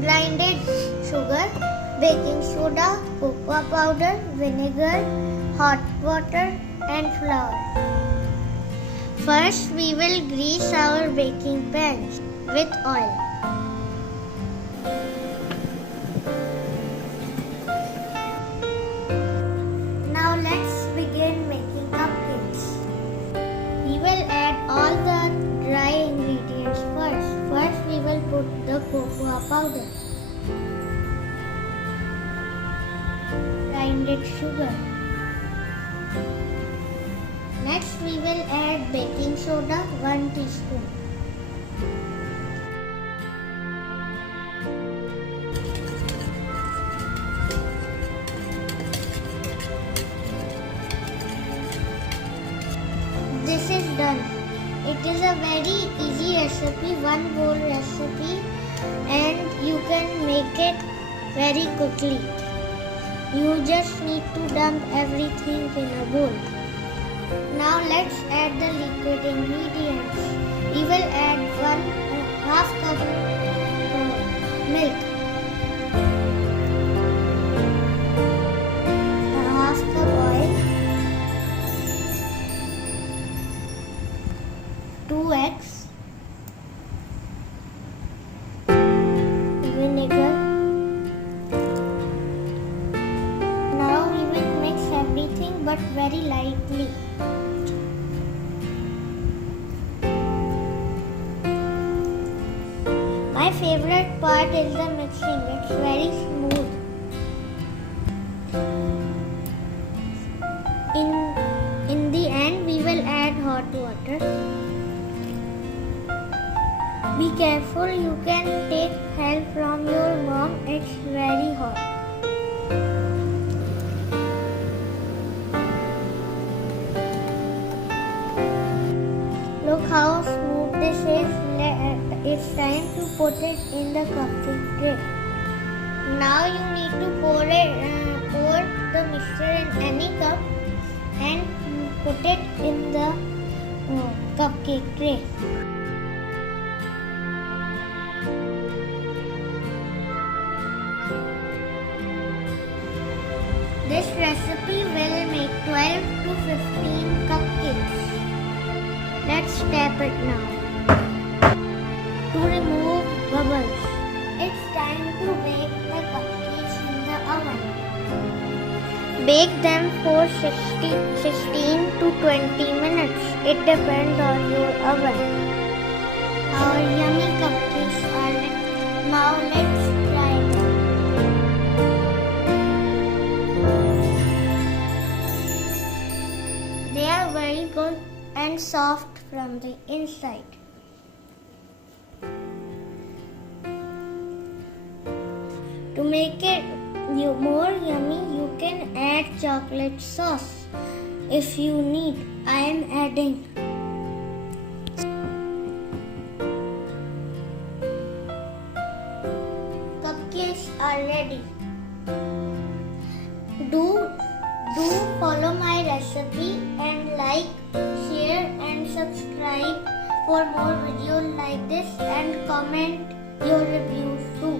grinded sugar, baking soda, cocoa powder, vinegar, hot water and flour. First, we will grease our baking pans with oil. Now let's begin making cupcakes. We will add all the dry ingredients first. First, we will put the cocoa powder, grinded sugar. Next, we will add baking soda 1 teaspoon. This is done. It is a very easy recipe, one bowl recipe, and you can make it very quickly. You just need to dump everything in a bowl. Now let's add the liquid ingredients. We will add half cup milk, half cup oil, 2 eggs, vinegar. Now we will mix everything but very lightly. My favorite part is the mixing. It's very smooth. In the end, we will add hot water. Be careful, you can take help from your mom. It's very hot. Look how smooth this is. It's time to put it in the cupcake tray. Now you need to pour the mixture in any cup and put it in the cupcake tray. This recipe will make 12 to 15 cupcakes. Let's tap it now to remove bubbles. It's time to bake the cupcakes in the oven. Bake them for 16 to 20 minutes. It depends on your oven. Our yummy cupcakes are ready. Now let's try them. They are very good and soft from the inside. To make it more yummy, you can add chocolate sauce if you need. I am adding. Cupcakes are ready. Do follow my recipe and like, share and subscribe for more videos like this, and comment your reviews too.